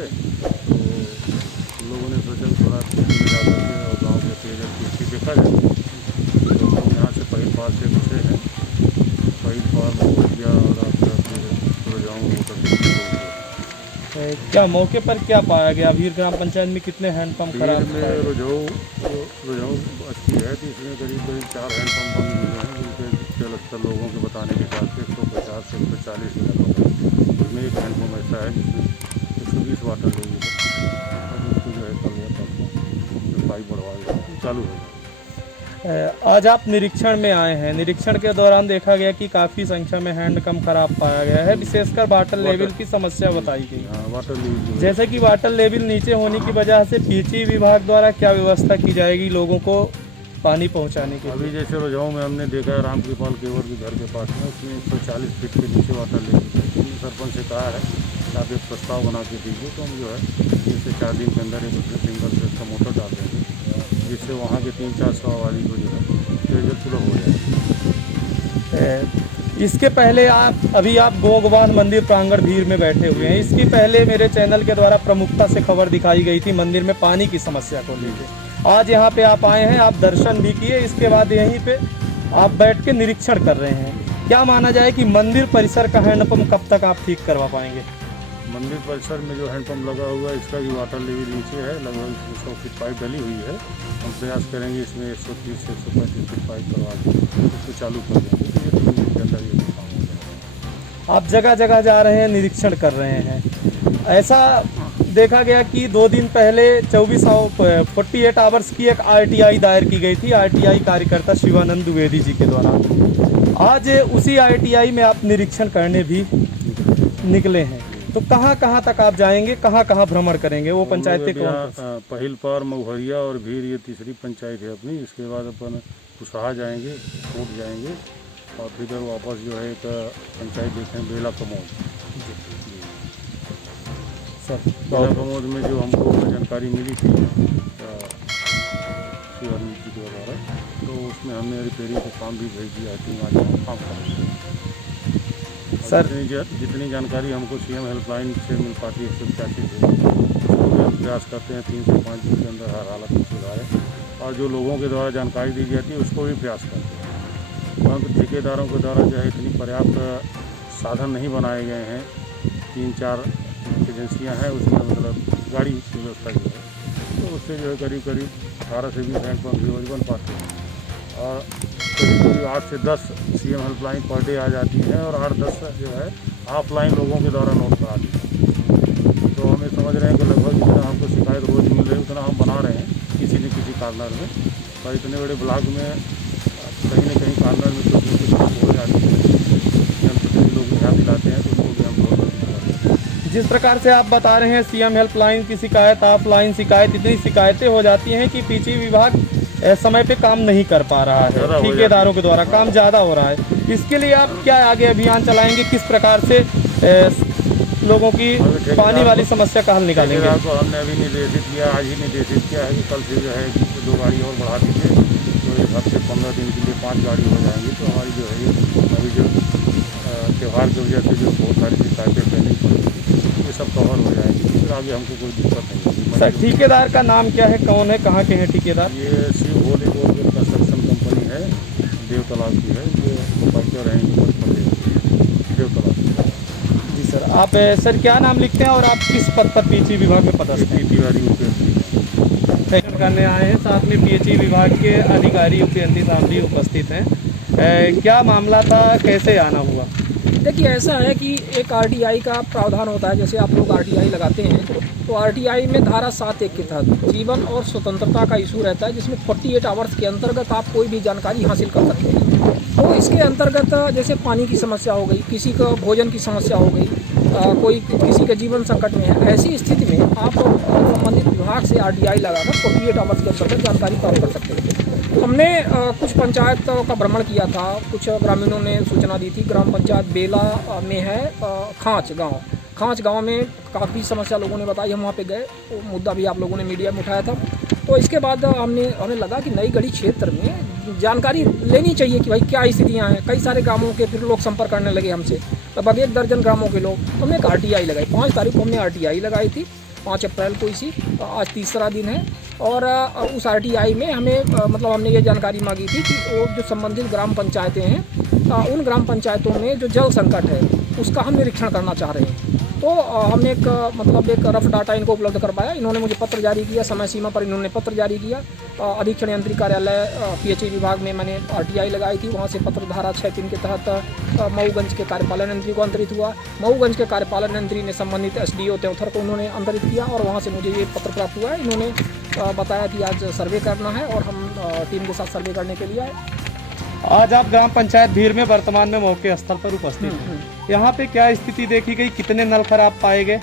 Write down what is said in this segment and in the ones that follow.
है, तो लोगों ने सोचा कि थोड़ा मिला करके और गाँव के पेयजल की स्थिति देखा जाए। तो हम यहाँ से पहिल पार से घुसे हैं, पहिल पार महुरिया और आपका फिर सुरजाऊँ होकर के क्या मौके पर क्या पाया गया? भीर ग्राम पंचायत में कितने हैंडपम्प खराब में रुझाऊ अच्छी है, तो इसमें करीब 4 हैंडपम्प बंद हुए हैं, जिनके जल स्तर लोगों के बताने के हिसाब से 150 से 140 लीटर। उसमें एक हैंडपम्प ऐसा है जिसमें 120 वाटर लेंगे और उसको जो है कल पाइप बढ़वा चालू होगा। आज आप निरीक्षण में आए हैं, निरीक्षण के दौरान देखा गया कि काफ़ी संख्या में हैंडपम्प खराब पाया गया है, विशेषकर वाटर लेवल की समस्या बताई गई। हाँ, वाटर लेवल जैसे कि वाटर लेवल नीचे होने की वजह से पीएचई विभाग द्वारा क्या व्यवस्था की जाएगी लोगों को पानी पहुंचाने के लिए? अभी जैसे रुझाऊ में हमने देखा है राम कृपाल केवर के घर के पास में, उसमें 140 फीट के नीचे वाटर लेवल है। सरपंच से कहा है कि आप एक प्रस्ताव बना के दीजिए, तो हम जो है 3 से 4 दिन के अंदर एक सिंगल फेस का मोटर डाल देंगे, जिससे वहाँ के 300-400 आबादी को जो है पेयजल सुलभ हो जाए। इसके पहले अभी आप गोगवान मंदिर प्रांगण भीर में बैठे हुए हैं। इसके पहले मेरे चैनल के द्वारा प्रमुखता से खबर दिखाई गई थी मंदिर में पानी की समस्या को लेकर। आज यहाँ पे आप आए हैं, आप दर्शन भी किए, इसके बाद यहीं पे आप बैठ के निरीक्षण कर रहे हैं। क्या माना जाए कि मंदिर परिसर का हैंडपम्प कब तक आप ठीक करवा पाएंगे? मंदिर परिसर में जो हैंडपम्प लगा हुआ है, इसका भी वाटर लेवल नीचे है, लगभग 100 फीट पाइप डली हुई है। हम प्रयास करेंगे इसमें 130 से 135 फीट पाइप करवा के उसको चालू कर देंगे, तो ये 3 दिन के अंदर ये काम हो जाएगा। आप जगह जगह जा रहे हैं, निरीक्षण कर रहे हैं। ऐसा देखा गया कि 2 दिन पहले 48 आवर्स की एक आरटीआई दायर की गई थी आरटीआई कार्यकर्ता शिवानंद द्विवेदी जी के द्वारा। आज उसी आरटीआई में आप निरीक्षण करने भी निकले हैं, तो कहाँ कहाँ तक आप जाएंगे, कहाँ कहाँ भ्रमण करेंगे? वो पंचायतें कौन? पहिल पार, महुरिया और भीर, ये तीसरी पंचायत है अपनी। इसके बाद अपन कुशहा जाएंगे, कोट जाएंगे और फिर वापस जो है एक पंचायत देखें बेला कमोद। बेला कमोद में जो हमको जानकारी मिली थी शिवानंद जी के द्वारा, तो उसमें हमने रिपेयरिंग का काम भी भेज दिया है, टीम आज काम करेंगे। सर जितनी जानकारी हमको सीएम हेल्पलाइन से मिल पाती है 186 से, उसको हम प्रयास करते हैं 3 से 5 दिन के अंदर हर हालत में सुधारें, और जो लोगों के द्वारा जानकारी दी जाती है उसको भी प्रयास करते हैं। परंतु ठेकेदारों के द्वारा जो है इतनी पर्याप्त साधन नहीं बनाए गए हैं। 3-4 एजेंसियां हैं, उसमें मतलब गाड़ी की व्यवस्था जो है, तो उससे जो है करीब 18 से 20 हैंडपम्प रोज बन पाते हैं, और करीब 8 से 10 सीएम हेल्पलाइन पर डे आ जाती है, और 8-10 जो है ऑफलाइन लोगों के द्वारा नोट करा दी है। तो हम ये समझ रहे हैं कि लगभग जितना हमको शिकायत रोज मिल रही है उतना हम बना रहे हैं किसी न किसी कार्नर में, और इतने बड़े ब्लॉक में कहीं न कहीं कार्नर में कुछ न कुछ हो जाती है। लोग ध्यान दिलाते हैं तो उसको भी हम बहुत। जिस प्रकार से आप बता रहे हैं सीएम हेल्पलाइन की शिकायत, ऑफलाइन शिकायत, इतनी शिकायतें हो जाती हैं कि पीएचई विभाग समय पे काम नहीं कर पा रहा है, ठेकेदारों के द्वारा काम ज़्यादा हो रहा है। इसके लिए आप क्या आगे अभियान चलाएंगे, किस प्रकार से लोगों की पानी वाली समस्या का हल निकालेंगे? को हमने अभी निर्देशित किया, आज ही निर्देशित किया है कि कल से जो है 2 गाड़ी और बढ़ा दीजिए, तो 1 हफ्ते 15 दिन के लिए 5 गाड़ी हो जाएंगी। तो हमारी जो है ये अभी जो त्यौहार की वजह से जो बहुत सारी शिकायतें पहले पड़ी, ये सब कवर हो जाएंगी, फिर आगे हमको कोई दिक्कत नहीं होगी। सर, ठेकेदार का नाम क्या है, कौन है, कहाँ के हैं ठेकेदार? ये शिव भोले गोल्ड कंस्ट्रक्शन कंपनी है, देवतालाब की है, ये पंचर हैं देवतालाब की। जी सर, आप सर क्या नाम लिखते हैं और आप किस पद पर पीएचई विभाग में पदस्थ हैं? तिवारी उपयंती करने आए हैं, साथ में पीएचई विभाग के अधिकारी उपयंती साहब भी उपस्थित हैं। क्या मामला था, कैसे आना हुआ? देखिए, ऐसा है कि एक आरटीआई का प्रावधान होता है, जैसे आप लोग आरटीआई लगाते हैं, तो आरटीआई में धारा 7(1) के तहत जीवन और स्वतंत्रता का इशू रहता है, जिसमें 48 आवर्स के अंतर्गत आप कोई भी जानकारी हासिल कर सकते हैं। तो इसके अंतर्गत जैसे पानी की समस्या हो गई, किसी को भोजन की समस्या हो गई, कोई किसी के जीवन संकट में है, ऐसी स्थिति में आप संबंधित विभाग से आरटीआई लगाकर 48 आवर्स के अंतर्गत जानकारी प्राप्त कर सकते हैं। हमने कुछ पंचायत का भ्रमण किया था, कुछ ग्रामीणों ने सूचना दी थी। ग्राम पंचायत बेला में है खांच गांव में काफ़ी समस्या लोगों ने बताई, हम वहाँ पे गए, वो मुद्दा भी आप लोगों ने मीडिया में उठाया था। तो इसके बाद हमें लगा कि नई गढ़ी क्षेत्र में जानकारी लेनी चाहिए कि भाई क्या स्थितियाँ हैं। कई सारे ग्रामों के फिर लोग संपर्क करने लगे हमसे, लगभग 1 दर्जन ग्रामों के लोग। तो हमने एक आरटीआई लगाई, 5 तारीख को हमने आरटीआई लगाई थी। 5 अप्रैल को इसी आज तीसरा दिन है। और उस RTI में हमें मतलब हमने ये जानकारी मांगी थी कि वो जो संबंधित ग्राम पंचायतें हैं उन ग्राम पंचायतों में जो जल संकट है उसका हम निरीक्षण करना चाह रहे हैं। तो हमने एक रफ डाटा इनको उपलब्ध करवाया। इन्होंने मुझे पत्र जारी किया, समय सीमा पर इन्होंने पत्र जारी किया। अधीक्षण यंत्री कार्यालय PHE विभाग में मैंने RTI लगाई थी, वहाँ से पत्र धारा 6(3) के तहत मऊगंज के कार्यपालन यंत्री को अंतरित हुआ। मऊगंज के कार्यपालन यंत्री ने संबंधित SDO त्योथर को उन्होंने अंतरित किया और वहाँ से मुझे ये पत्र प्राप्त हुआ है। इन्होंने बताया कि आज सर्वे करना है और हम टीम के साथ सर्वे करने के लिए आए। आज आप ग्राम पंचायत भीर में वर्तमान में मौके स्थल पर उपस्थित हैं। यहाँ पे क्या स्थिति देखी गई, कितने नल खराब पाए गए?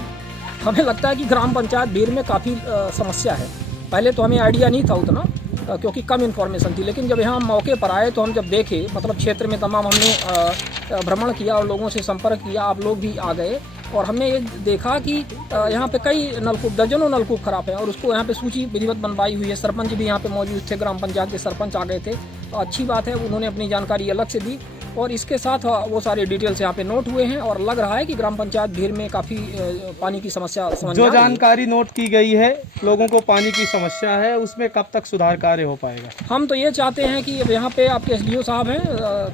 हमें लगता है कि ग्राम पंचायत भीर में काफ़ी समस्या है। पहले तो हमें आइडिया नहीं था उतना क्योंकि कम इन्फॉर्मेशन थी, लेकिन जब यहाँ मौके पर आए तो हम जब देखे, मतलब क्षेत्र में तमाम हमने भ्रमण किया और लोगों से संपर्क किया, आप लोग भी आ गए और हमने ये देखा कि यहाँ पे कई नलकूप, दर्जनों नलकूप खराब है और उसको यहाँ पे सूची विधिवत बनवाई हुई है। सरपंच भी यहाँ पे मौजूद थे, ग्राम पंचायत के सरपंच आ गए थे। अच्छी बात है, उन्होंने अपनी जानकारी अलग से दी और इसके साथ वो सारे डिटेल्स यहाँ पे नोट हुए हैं और लग रहा है कि ग्राम पंचायत भीर में काफ़ी पानी की समस्या समझ जो जानकारी नोट की गई है, लोगों को पानी की समस्या है, उसमें कब तक सुधार कार्य हो पाएगा? हम तो ये चाहते हैं कि अब यहाँ पे आपके SDO साहब हैं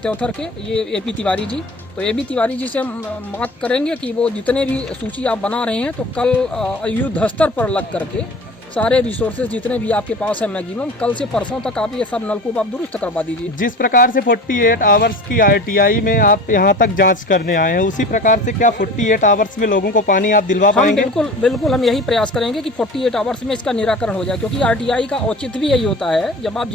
त्योथर के, ये AP तिवारी जी, तो AP तिवारी जी से हम मांग करेंगे कि वो जितने भी सूची आप बना रहे हैं तो कल युद्ध स्तर पर लग करके सारे रिसोर्सेज जितने भी आपके पास है मैक्सिमम कल से परसों तक आप ये सब नलकूप आप दुरुस्त करवा दीजिए। जिस प्रकार से 48 आवर्स की RTI में आप यहाँ तक जांच करने आए हैं, उसी प्रकार से क्या 48 आवर्स में लोगों को पानी आप दिलवा पाएंगे? बिल्कुल हम यही प्रयास करेंगे कि 48 आवर्स में इसका निराकरण हो जाए, क्योंकि RTI का औचित्य भी यही होता है। जब आप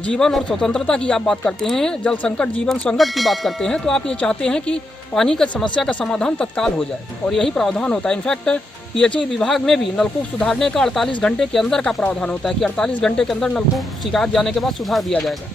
जीवन और स्वतंत्रता की आप बात करते हैं, जल संकट, जीवन संकट की बात करते हैं, तो आप ये चाहते हैं कि पानी की समस्या का समाधान तत्काल हो जाए और यही प्रावधान होता है। इनफैक्ट PHE विभाग में भी नलकूप सुधारने का 48 घंटे के अंदर का प्रावधान होता है कि 48 घंटे के अंदर नलकूप शिकायत जाने के बाद सुधार दिया जाएगा।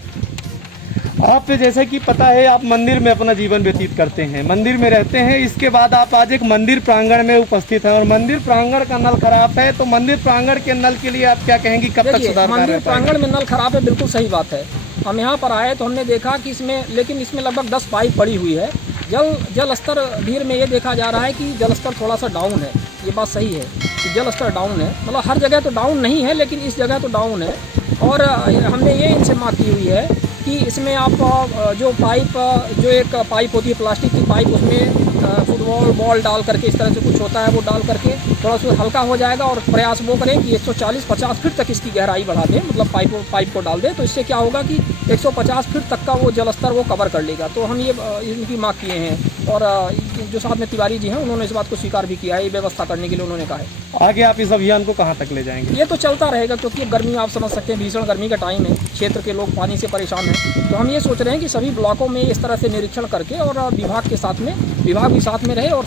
आप जैसे कि पता है, आप मंदिर में अपना जीवन व्यतीत करते हैं, मंदिर में रहते हैं, इसके बाद आप आज एक मंदिर प्रांगण में उपस्थित हैं और मंदिर प्रांगण का नल खराब है, तो मंदिर प्रांगण के नल के लिए आप क्या कहेंगी, कब तक सुधार? मंदिर प्रांगण में नल खराब है, बिल्कुल सही बात है। हम यहाँ पर आए तो हमने देखा कि इसमें लगभग 10 पाइप पड़ी हुई है। जल स्तर भीर में ये देखा जा रहा है कि जल स्तर थोड़ा सा डाउन है। ये बात सही है कि जल स्तर डाउन है, मतलब हर जगह तो डाउन नहीं है लेकिन इस जगह तो डाउन है। और हमने ये इनसे मांग की हुई है कि इसमें आप जो एक पाइप होती है प्लास्टिक की पाइप, उसमें फुटबॉल बॉल डाल करके इस तरह से कुछ होता है, वो डाल करके थोड़ा सा हल्का हो जाएगा और प्रयास वो करें कि 140-50 फीट तक इसकी गहराई बढ़ा दें, मतलब पाइप को डाल दें, तो इससे क्या होगा कि 150 फीट तक का वो जल स्तर वो कवर कर लेगा। तो हम ये इनकी मांग किए हैं और जो साथ में तिवारी जी हैं उन्होंने इस बात को स्वीकार भी किया है, ये व्यवस्था करने के लिए उन्होंने कहा है। आगे आप इस अभियान को कहाँ तक ले जाएंगे? ये तो चलता रहेगा क्योंकि गर्मी आप समझ सकते हैं, भीषण गर्मी का टाइम है, क्षेत्र के लोग पानी से परेशान हैं। तो हम ये सोच रहे हैं कि सभी ब्लॉकों में इस तरह से निरीक्षण करके और विभाग के साथ में, विभाग भी साथ में रहे और